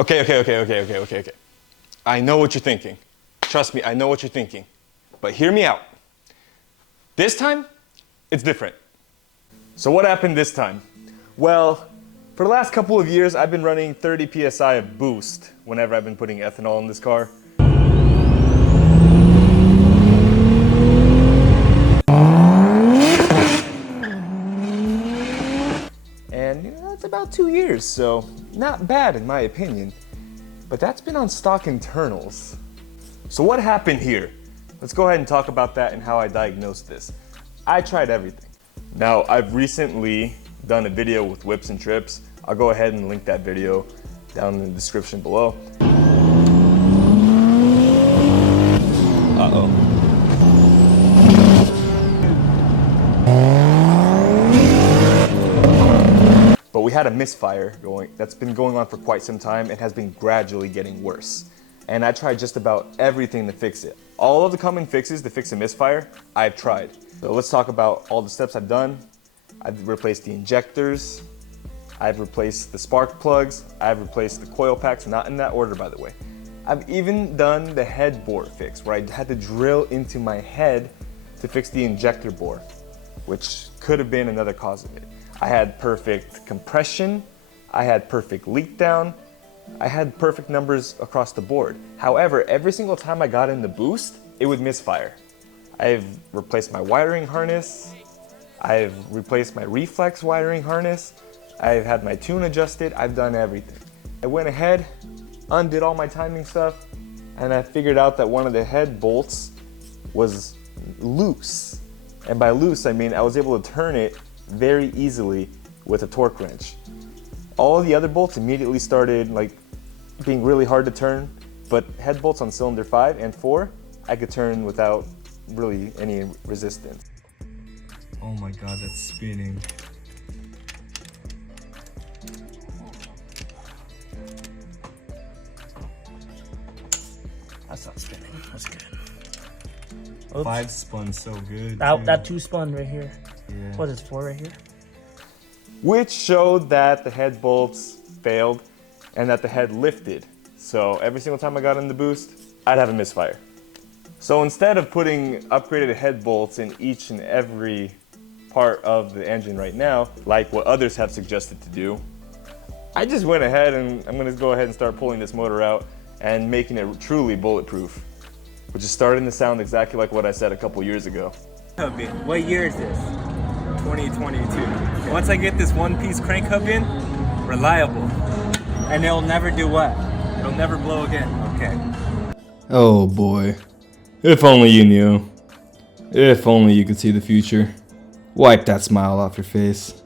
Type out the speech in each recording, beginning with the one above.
Okay. I know what you're thinking. Trust me, I know what you're thinking. But hear me out. This time, it's different. So what happened this time? Well, for the last couple of years, I've been running 30 PSI of boost whenever I've been putting ethanol in this car. And you know, that's about 2 years, so not bad in my opinion. But that's been on stock internals. So what happened here? Let's go ahead and talk about that and how I diagnosed this. I tried everything. Now, I've recently done a video with whips and trips. I'll go ahead and link that video down in the description below. Uh-oh. But we had a misfire that's been going on for quite some time and has been gradually getting worse. And I tried just about everything to fix it. All of the common fixes to fix a misfire, I've tried. So let's talk about all the steps I've done. I've replaced the injectors, I've replaced the spark plugs, I've replaced the coil packs, not in that order by the way. I've even done the head bore fix, where I had to drill into my head to fix the injector bore, which could have been another cause of it. I had perfect compression, I had perfect leak down, I had perfect numbers across the board. However, every single time I got in the boost, it would misfire. I've replaced my wiring harness, I've replaced my reflex wiring harness, I've had my tune adjusted, I've done everything. I went ahead, undid all my timing stuff, and I figured out that one of the head bolts was loose. And by loose, I mean I was able to turn it very easily with a torque wrench. All the other bolts immediately started being really hard to turn, but head bolts on cylinder 5 and 4, I could turn without really any resistance. Oh my god, that's spinning. That's not spinning, that's good. Oops. 5 spun so good. That 2 spun right here. Yeah. What is 4 right here? Which showed that the head bolts failed and that the head lifted. So every single time I got in the boost, I'd have a misfire. So instead of putting upgraded head bolts in each and every part of the engine right now, like what others have suggested to do, I just went ahead and I'm gonna go ahead and start pulling this motor out and making it truly bulletproof, which is starting to sound exactly like what I said a couple years ago. What year is this? 2022. Okay. Once I get this one-piece crank hub in, reliable. And it'll never do what? It'll never blow again. Okay. Oh boy. If only you knew. If only you could see the future. Wipe that smile off your face.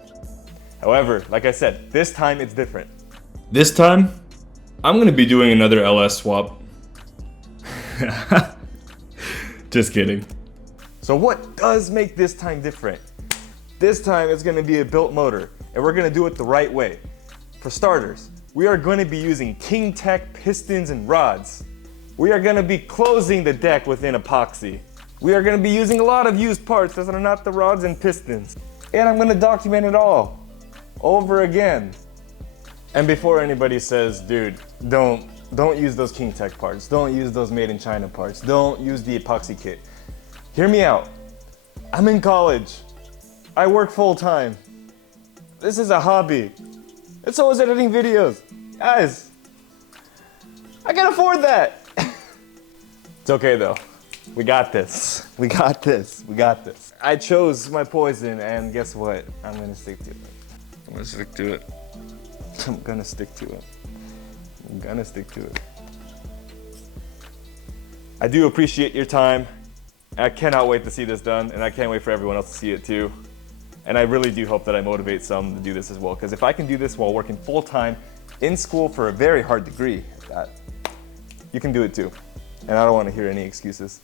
However, like I said, this time it's different. This time, I'm gonna be doing another LS swap. Just kidding. So what does make this time different? This time it's gonna be a built motor, and we're gonna do it the right way. For starters, we are going to be using King Tech pistons and rods. We are going to be closing the deck within epoxy. We are going to be using a lot of used parts that are not the rods and pistons. And I'm going to document it all over again. And before anybody says, dude, don't use those King Tech parts. Don't use those made in China parts. Don't use the epoxy kit. Hear me out. I'm in college. I work full time. This is a hobby. It's always editing videos. Guys, I can afford that. It's okay though. We got this. We got this. We got this. I chose my poison and guess what? I'm gonna stick to it. I'm gonna stick to it. I'm gonna stick to it. I'm gonna stick to it. I do appreciate your time. I cannot wait to see this done, and I can't wait for everyone else to see it too. And I really do hope that I motivate some to do this as well, because if I can do this while working full-time in school for a very hard degree, you can do it too. And I don't want to hear any excuses.